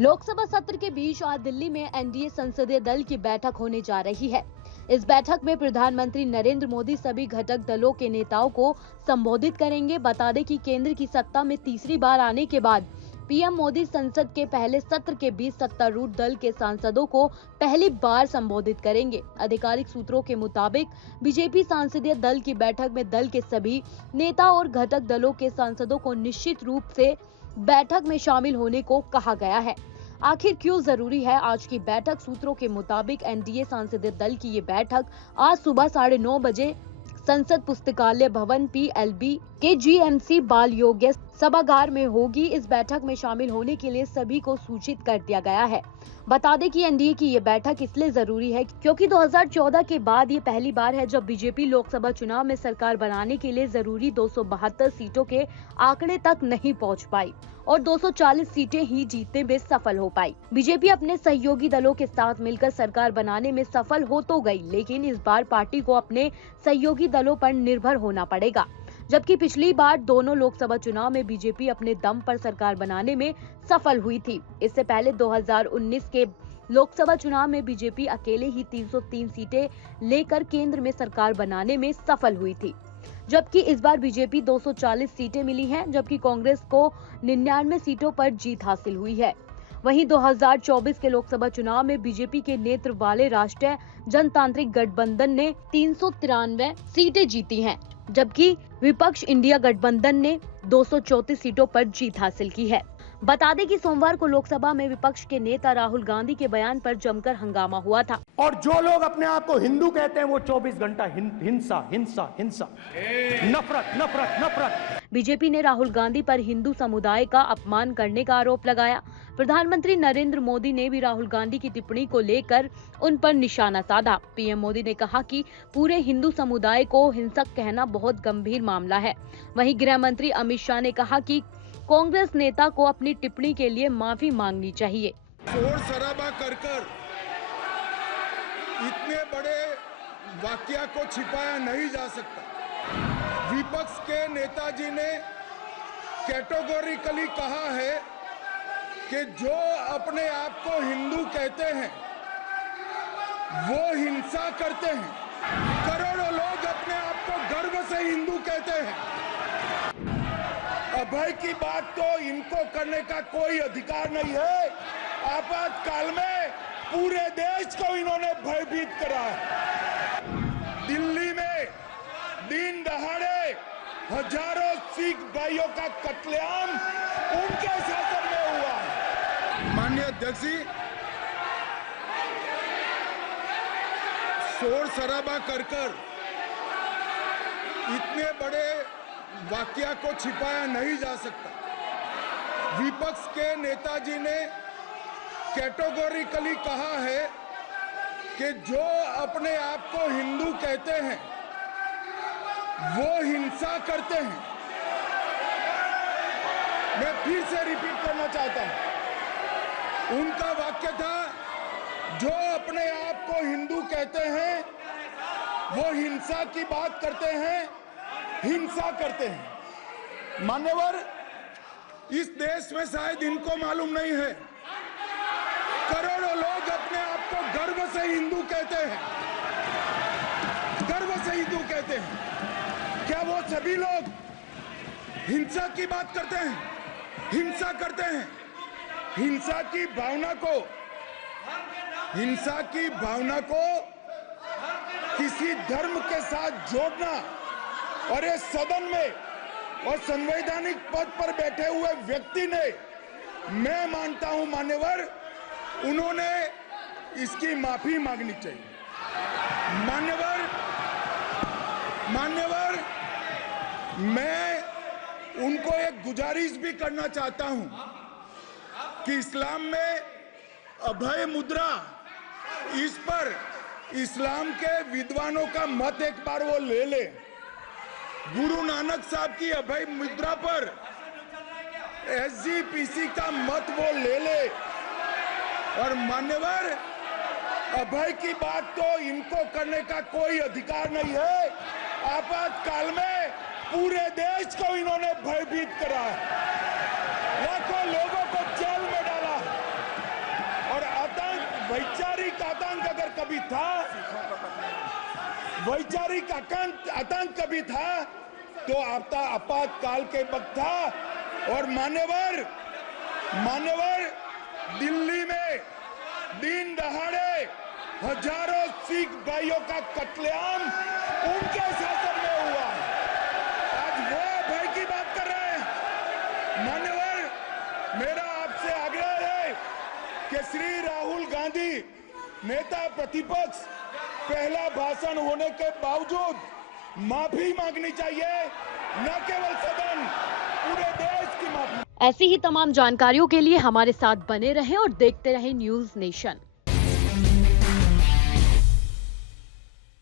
लोकसभा सत्र के बीच आज दिल्ली में एनडीए संसदीय दल की बैठक होने जा रही है। इस बैठक में प्रधानमंत्री नरेंद्र मोदी सभी घटक दलों के नेताओं को संबोधित करेंगे। बता दें कि केंद्र की सत्ता में तीसरी बार आने के बाद पीएम मोदी संसद के पहले सत्र के बीच सत्तारूढ़ दल के सांसदों को पहली बार संबोधित करेंगे। आधिकारिक सूत्रों के मुताबिक बीजेपी संसदीय दल की बैठक में दल के सभी नेता और घटक दलों के सांसदों को निश्चित रूप से बैठक में शामिल होने को कहा गया है। आखिर क्यों जरूरी है आज की बैठक? सूत्रों के मुताबिक एनडीए संसदीय दल की ये बैठक आज सुबह 9:30 बजे संसद पुस्तकालय भवन पीएलबी के जीएमसी बाल योग्य सभागार में होगी। इस बैठक में शामिल होने के लिए सभी को सूचित कर दिया गया है। बता दें कि एनडीए की ये बैठक इसलिए जरूरी है क्योंकि 2014 के बाद ये पहली बार है जब बीजेपी लोकसभा चुनाव में सरकार बनाने के लिए जरूरी 272 सीटों के आंकड़े तक नहीं पहुंच पाई और 240 सीटें ही जीतने में सफल हो पाई। बीजेपी अपने सहयोगी दलों के साथ मिलकर सरकार बनाने में सफल हो तो गई, लेकिन इस बार पार्टी को अपने सहयोगी दलों पर निर्भर होना पड़ेगा। जबकि पिछली बार दोनों लोकसभा चुनाव में बीजेपी अपने दम पर सरकार बनाने में सफल हुई थी। इससे पहले 2019 के लोकसभा चुनाव में बीजेपी अकेले ही 303 सीटें लेकर केंद्र में सरकार बनाने में सफल हुई थी, जबकि इस बार बीजेपी 240 सीटें मिली हैं, जबकि कांग्रेस को 99 सीटों पर जीत हासिल हुई है। वहीं 2024 के लोकसभा चुनाव में बीजेपी के नेतृत्व वाले राष्ट्रीय जनतांत्रिक गठबंधन ने 393 सीटें जीती हैं, जबकि विपक्ष इंडिया गठबंधन ने 234 सीटों पर जीत हासिल की है। बता दें कि सोमवार को लोकसभा में विपक्ष के नेता राहुल गांधी के बयान पर जमकर हंगामा हुआ था। और जो लोग अपने आप को हिंदू कहते हैं वो 24 घंटा हिंसा हिंसा हिंसा, नफरत नफरत नफरत। बीजेपी ने राहुल गांधी पर हिंदू समुदाय का अपमान करने का आरोप लगाया। प्रधानमंत्री नरेंद्र मोदी ने भी राहुल गांधी की टिप्पणी को लेकर उन पर निशाना साधा। पीएम मोदी ने कहा कि पूरे हिंदू समुदाय को हिंसक कहना बहुत गंभीर मामला है। वहीं गृह मंत्री अमित शाह ने कहा कि कांग्रेस नेता को अपनी टिप्पणी के लिए माफी मांगनी चाहिए। शोर शराबा कर इतने बड़े वाकया को छिपाया नहीं जा सकता। विपक्ष के नेताजी ने कैटेगोरिकली कहा है कि जो अपने आप को हिंदू कहते हैं वो हिंसा करते हैं। करोड़ों लोग अपने आप को गर्व से हिंदू कहते हैं। अभय की बात तो इनको करने का कोई अधिकार नहीं है। आपातकाल में पूरे देश को इन्होंने भयभीत करा है। दिल्ली में दिन दहाड़े हजारों सिख भाइयों का कत्लेआम उनके शासन में हुआ है। माननीय अध्यक्ष जी, शोर शराबा कर इतने बड़े वाकया को छिपाया नहीं जा सकता। विपक्ष के नेताजी ने कैटेगोरिकली कहा है कि जो अपने आप को हिंदू कहते हैं वो हिंसा करते हैं। मैं फिर से रिपीट करना चाहता हूं। उनका वाक्य था, जो अपने आप को हिंदू कहते हैं वो हिंसा की बात करते हैं, हिंसा करते हैं। मान्यवर, इस देश में शायद इनको मालूम नहीं है, करोड़ों लोग अपने आप को गर्व से हिंदू कहते हैं, गर्व से हिंदू कहते हैं। क्या वो सभी लोग हिंसा की बात करते हैं, हिंसा करते हैं? हिंसा की भावना को किसी धर्म के साथ जोड़ना और इस सदन में और संवैधानिक पद पर बैठे हुए व्यक्ति ने, मैं मानता हूं मान्यवर, उन्होंने इसकी माफी मांगनी चाहिए। मान्यवर, मैं उनको एक गुजारिश भी करना चाहता हूं कि इस्लाम में अभय मुद्रा, इस पर इस्लाम के विद्वानों का मत एक बार वो ले ले। गुरु नानक साहब की अभय मुद्रा पर एसजीपीसी का मत वो ले ले। और मान्यवर, अभय की बात तो इनको करने का कोई अधिकार नहीं है। आपातकाल में पूरे देश को इन्होंने भयभीत करा है, लाखों लोगों को जेल में डाला, वैचारिक आतंक कभी था तो आपातकाल के वक्त था। और मान्यवर दिल्ली में दिन दहाड़े हजारों सिख भाइयों का कत्लेआम उनके शासन में हुआ। आज वो भय की बात कर रहे हैं। मान्यवर, मेरा आपसे आग्रह है कि श्री राहुल गांधी नेता प्रतिपक्ष पहला भाषण होने के बावजूद माफी मांगनी चाहिए, न केवल सदन, पूरे देश की माफी। ऐसी ही तमाम जानकारियों के लिए हमारे साथ बने रहें और देखते रहें न्यूज़ नेशन।